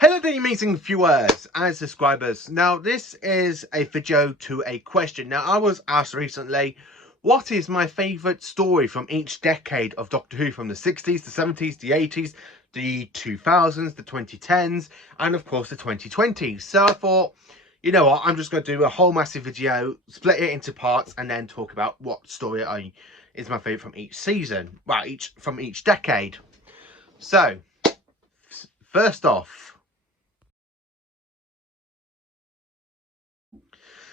Hello there, amazing viewers and subscribers. Now, this is a video to a question. Now, I was asked recently, what is my favourite story from each decade of Doctor Who, from the 60s, the 70s, the 80s, the 2000s, the 2010s, and of course the 2020s. So I thought, you know what, I'm just going to do a whole massive video, split it into parts, and then talk about what story is my favourite from each season. Well, from each decade. So, first off,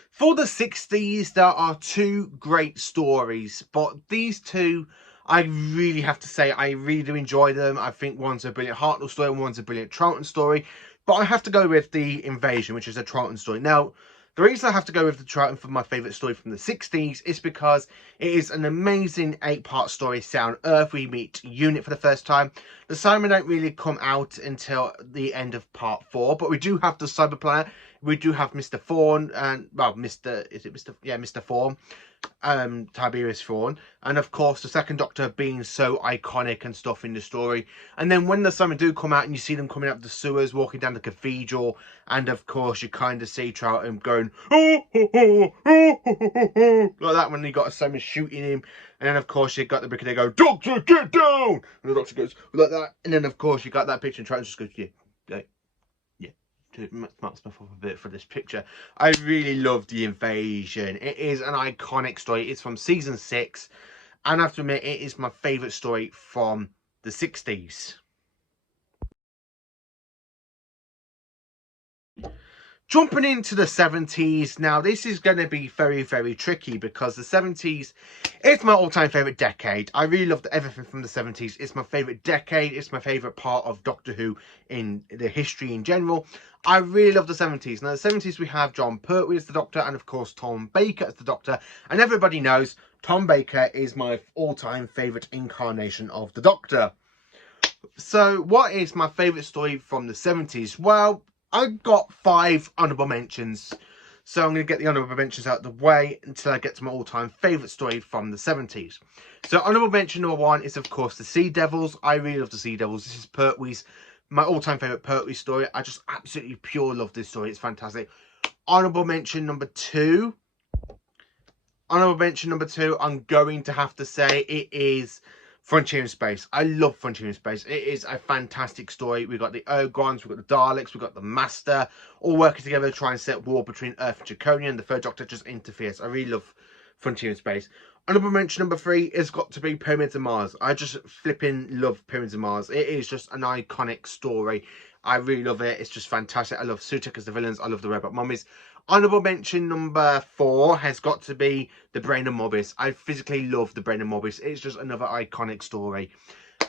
for the 60s, there are two great stories, but these two, I really have to say, I really do enjoy them. I think one's a brilliant Hartnell story and one's a brilliant Troughton story, but I have to go with the Invasion, which is a Troughton story. Now, the reason I have to go with the Troughton for my favourite story from the 60s is because it is an amazing 8-part story set on Earth. We meet Unit for the first time. The Cybermen don't really come out until the end of part 4, but we do have the Cyber Planet. We do have Mr. Thorne and, well, Mr. Thorne, Tiberius Thorne, and of course the second Doctor being so iconic and stuff in the story. And then when the Cybermen do come out and you see them coming up the sewers, walking down the cathedral, and of course you kind of see Troughton going, oh, oh, oh, oh, oh, oh, like that when you got a Cyberman shooting him. And then of course you got the Brigadier go, Doctor, get down! And the Doctor goes like that. And then of course you got that picture and Troughton just goes, yeah, to Mark Smith off a bit for this picture. I really love The Invasion. It is an iconic story. It's from season 6, and I have to admit, it is my favourite story from the 60s. Jumping into the 70s, now this is going to be very, very tricky because the 70s is my all-time favourite decade. I really loved everything from the 70s. It's my favourite decade. It's my favourite part of Doctor Who in the history in general. I really love the 70s. Now, the 70s, we have Jon Pertwee as the Doctor and, of course, Tom Baker as the Doctor. And everybody knows Tom Baker is my all-time favourite incarnation of the Doctor. So, what is my favourite story from the 70s? Well, I've got 5 honourable mentions, so I'm going to get the honourable mentions out of the way until I get to my all-time favourite story from the 70s. So honourable mention number 1 is, of course, the Sea Devils. I really love the Sea Devils. This is my all-time favourite Pertwee story. I just absolutely pure love this story. It's fantastic. Honourable mention number 2. I'm going to have to say it is Frontier in Space. I love Frontier in Space. It is a fantastic story. We've got the Ogrons, we've got the Daleks, we've got the Master, all working together to try and set war between Earth and Draconia, and the Third Doctor just interferes. I really love Frontier in Space. Honourable mention number 3 has got to be Pyramids of Mars. I just flipping love Pyramids of Mars. It is just an iconic story. I really love it. It's just fantastic. I love Sutekh as the villains. I love the Robot Mummies. Honourable mention number 4 has got to be the Brain of Mobius. I physically love the Brain of Mobius. It's just another iconic story.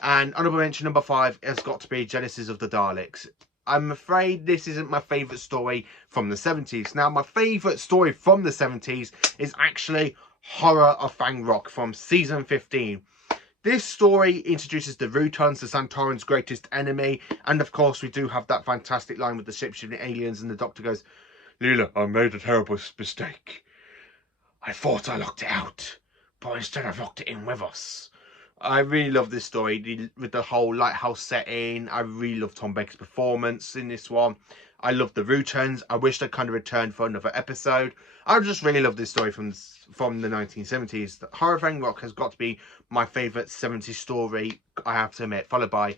And honourable mention number 5 has got to be Genesis of the Daleks. I'm afraid this isn't my favourite story from the 70s. Now, my favourite story from the 70s is actually Horror of Fang Rock from season 15. This story introduces the Rutons, the Santoran's greatest enemy. And of course, we do have that fantastic line with the shapeshifting aliens, and the Doctor goes, Leela, I made a terrible mistake. I thought I locked it out, but instead I've locked it in with us. I really love this story with the whole lighthouse setting. I really love Tom Baker's performance in this one. I love the Rutons. I wish they kind of returned for another episode. I just really love this story from the 1970s. The Horror of Fang Rock has got to be my favourite 70s story, I have to admit, followed by,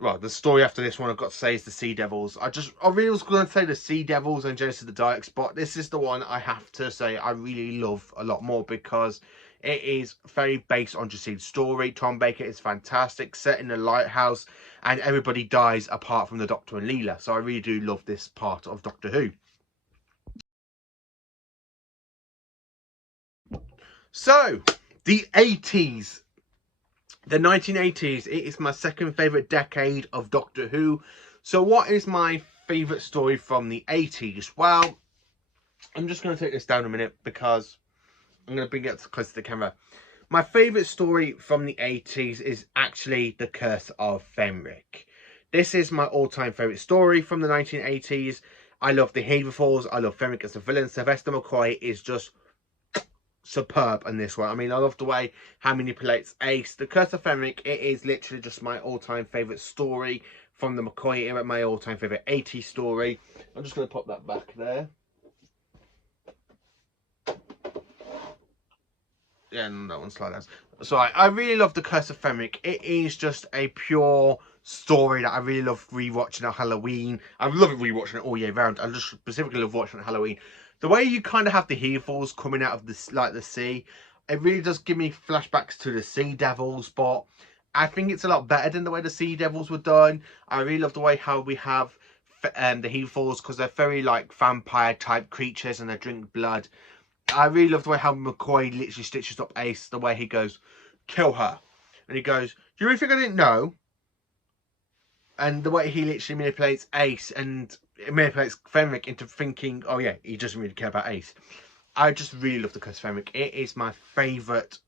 well, the story after this one I've got to say is the Sea Devils. I really was going to say the Sea Devils and Genesis of the Daleks, but this is the one I have to say I really love a lot more because it is very based on Jaceed's story. Tom Baker is fantastic, set in a lighthouse, and everybody dies apart from the Doctor and Leela. So I really do love this part of Doctor Who. So, the 80s. The 1980s, it is my second favourite decade of Doctor Who. So what is my favourite story from the 80s? Well, I'm just going to take this down a minute because I'm going to bring it close to the camera. My favourite story from the 80s is actually The Curse of Fenric. This is my all-time favourite story from the 1980s. I love the Haverfalls. I love Fenric as a villain. Sylvester McCoy is just superb in this one. I mean, I love the way how manipulates Ace. The Curse of Fenric, it is literally just my all-time favourite story from the McCoy era, my all-time favourite 80s story. I'm just going to pop that back there. Yeah, no, that one's slide down. So I really love The Curse of Fenric. It is just a pure story that I really love rewatching at Halloween. I love rewatching it all year round. I just specifically love watching it at Halloween. The way you kind of have the He-Falls coming out of the sea, it really does give me flashbacks to the Sea Devils, but I think it's a lot better than the way the Sea Devils were done. I really love the way how we have the He-Falls, because they're very like vampire type creatures and they drink blood. I really love the way how McCoy literally stitches up Ace, the way he goes, kill her. And he goes, do you really think I didn't know? And the way he literally manipulates Ace and manipulates Fenric into thinking, oh yeah, he doesn't really care about Ace. I just really love The Curse of Fenric. It is my favourite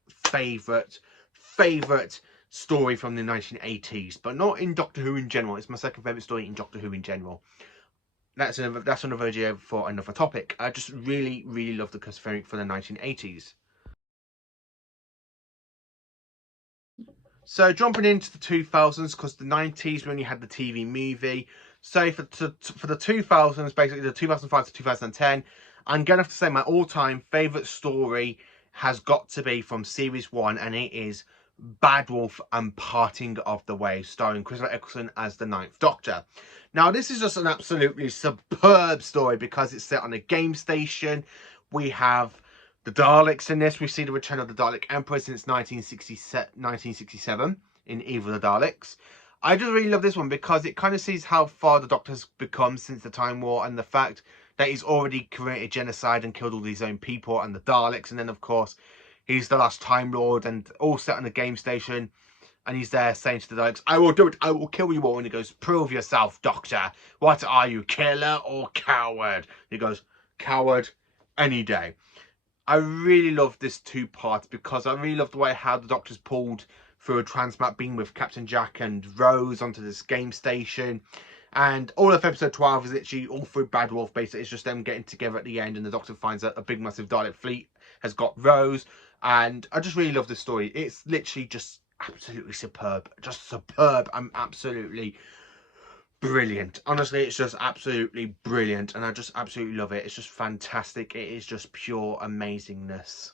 story from the 1980s. But not in Doctor Who in general. It's my second favourite story in Doctor Who in general. That's another video for another topic. I just really love The Curse of Fenric for the 1980s. So jumping into the 2000s, because the 90s we only had the TV movie. So for the 2000s, basically the 2005 to 2010, I'm going to have to say my all-time favourite story has got to be from Series 1, and it is Bad Wolf and Parting of the Waves, starring Christopher Eccleston as the Ninth Doctor. Now, this is just an absolutely superb story because it's set on a game station. We have the Daleks in this. We see the return of the Dalek Emperor since 1967 in Evil of the Daleks. I just really love this one because it kind of sees how far the Doctor's become since the Time War, and the fact that he's already committed genocide and killed all these own people and the Daleks. And then, of course, he's the last Time Lord and all set on the game station. And he's there saying to the Daleks, I will do it, I will kill you all. And he goes, prove yourself, Doctor. What are you, killer or coward? He goes, coward any day. I really love this two parts because I really love the way how the Doctor's pulled through a transmat beam with Captain Jack and Rose onto this game station. And all of episode 12 is literally all through Bad Wolf. Basically, it's just them getting together at the end, and the Doctor finds out a big massive Dalek fleet has got Rose. And I just really love this story. It's literally just absolutely superb. Just superb. I'm absolutely brilliant. Honestly, it's just absolutely brilliant, and I just absolutely love it. It's just fantastic. It is just pure amazingness.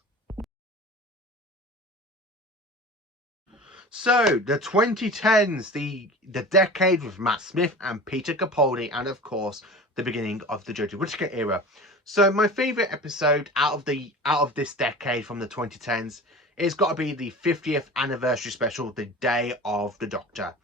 So, the 2010s, the decade with Matt Smith and Peter Capaldi, and of course, the beginning of the Jodie Whittaker era. So, my favourite episode out of this decade from the 2010s, it's got to be the 50th anniversary special, The Day of the Doctor.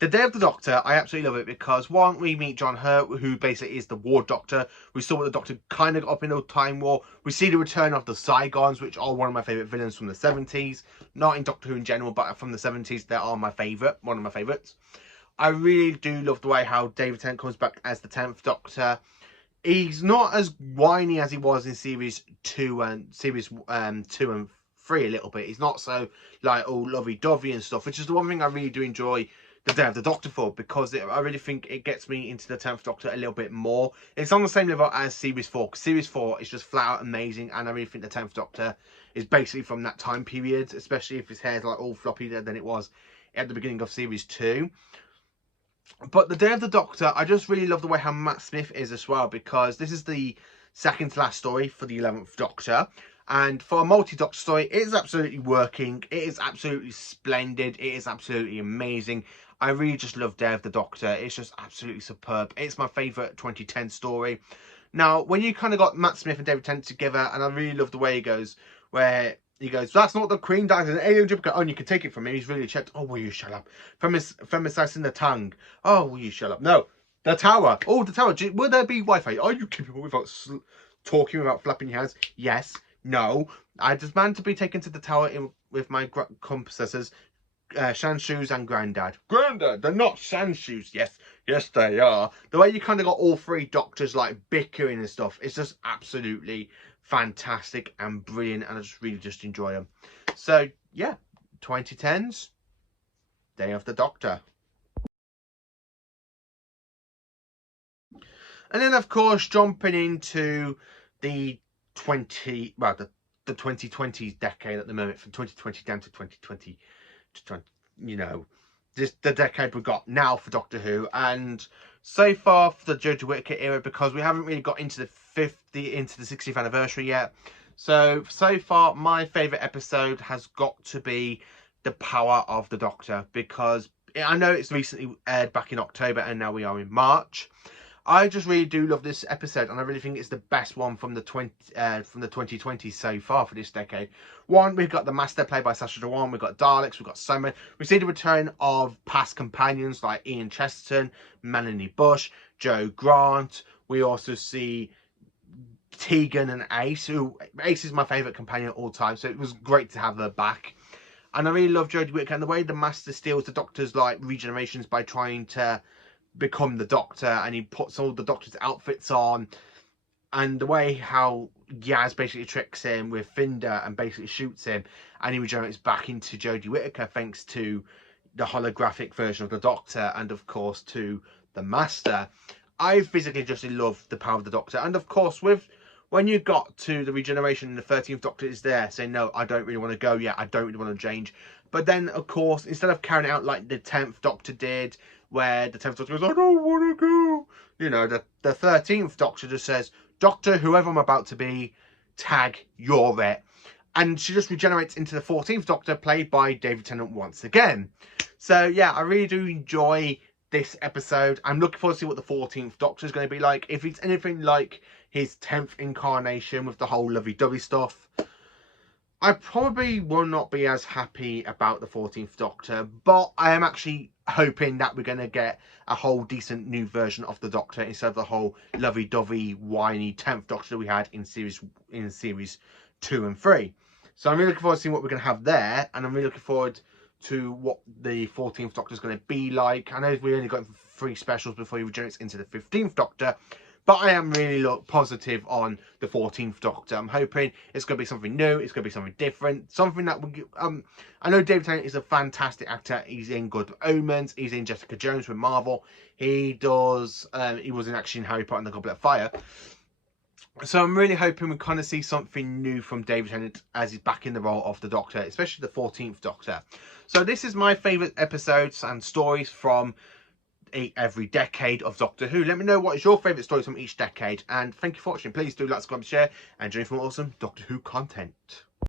The Day of the Doctor, I absolutely love it because, one, we meet John Hurt, who basically is the War Doctor. We saw what the Doctor kind of got up in the Time War. We see the return of the Saigons, which are one of my favourite villains from the 70s. Not in Doctor Who in general, but from the 70s, they are my favourite, one of my favourites. I really do love the way how David Tennant comes back as the 10th Doctor. He's not as whiny as he was in Series 2 and 3 a little bit. He's not so, like, all lovey-dovey and stuff, which is the one thing I really do enjoy The Day of the Doctor for, because I really think it gets me into the 10th Doctor a little bit more. It's on the same level as Series 4, because Series 4 is just flat out amazing, and I really think the 10th Doctor is basically from that time period, especially if his hair's like all floppier than it was at the beginning of Series 2. But The Day of the Doctor, I just really love the way how Matt Smith is as well, because this is the second to last story for the 11th Doctor. And for a multi-Doctor story, it is absolutely working. It is absolutely splendid. It is absolutely amazing. I really just love Day of the Doctor. It's just absolutely superb. It's my favourite 2010 story. Now, when you kind of got Matt Smith and David Tennant together, and I really love the way he goes, where he goes, that's not the Queen, that is an alien duplicate. Oh, and you can take it from him. He's really checked. Oh, will you shut up? Femicizing the tongue. Oh, will you shut up? No. The tower. Oh, the tower. Will there be Wi-Fi? Are you capable without talking, without flapping your hands? Yes. No. I demand to be taken to the tower with my compasses, Shanshu's and Grandad. Grandad, they're not Shanshu's. Yes, they are. The way you kind of got all three Doctors like bickering and stuff, it's just absolutely fantastic and brilliant, and I just really enjoy them. So yeah, 2010s, Day of the Doctor. And then of course jumping into the 2020s decade at the moment, from 2020 down to 2020 to 20, you know, the decade we've got now for Doctor Who, and so far for the Jodie Whittaker era, because we haven't really got into the 60th anniversary yet. So far, my favourite episode has got to be The Power of the Doctor, because I know it's recently aired back in October and now we are in March. I just really do love this episode, and I really think it's the best one from the 2020s so far for this decade. One, we've got the Master played by Sacha Dhawan, we've got Daleks, we've got Simon. We see the return of past companions like Ian Chesterton, Melanie Bush, Joe Grant. We also see Tegan and Ace, who Ace is my favourite companion of all time, so it was great to have her back. And I really love Jodie Whittaker and the way the Master steals the Doctor's like regenerations by trying to become the Doctor, and he puts all the Doctor's outfits on, and the way how Yaz basically tricks him with Finder and basically shoots him, and he regenerates back into Jodie Whittaker thanks to the holographic version of the Doctor and of course to the Master. I physically just love the power of the Doctor, and of course when you got to the regeneration and the 13th Doctor is there saying, no, I don't really want to go yet, I don't really want to change. But then, of course, instead of carrying out like the 10th Doctor did, where the 10th Doctor goes, I don't want to go, you know, the 13th Doctor just says, Doctor, whoever I'm about to be, tag, you're it. And she just regenerates into the 14th Doctor, played by David Tennant once again. So, yeah, I really do enjoy this episode. I'm looking forward to see what the 14th Doctor is going to be like. If it's anything like his 10th incarnation with the whole lovey-dovey stuff, I probably will not be as happy about the 14th Doctor, but I am actually hoping that we're going to get a whole decent new version of the Doctor instead of the whole lovey-dovey, whiny 10th Doctor that we had in series 2 and 3. So I'm really looking forward to seeing what we're going to have there, and I'm really looking forward to what the 14th Doctor is going to be like. I know we only got 3 specials before he regenerates into the 15th Doctor, but I am really positive on the 14th Doctor. I'm hoping it's going to be something new, it's going to be something different, something that we I know David Tennant is a fantastic actor. He's in Good Omens, he's in Jessica Jones with Marvel, he was actually in Harry Potter and the Goblet of Fire. So I'm really hoping we kind of see something new from David Tennant as he's back in the role of the Doctor, especially the 14th Doctor. So this is my favourite episodes and stories from every decade of Doctor Who. Let me know what is your favourite stories from each decade, and thank you for watching. Please do like, subscribe, share, and join for more awesome Doctor Who content.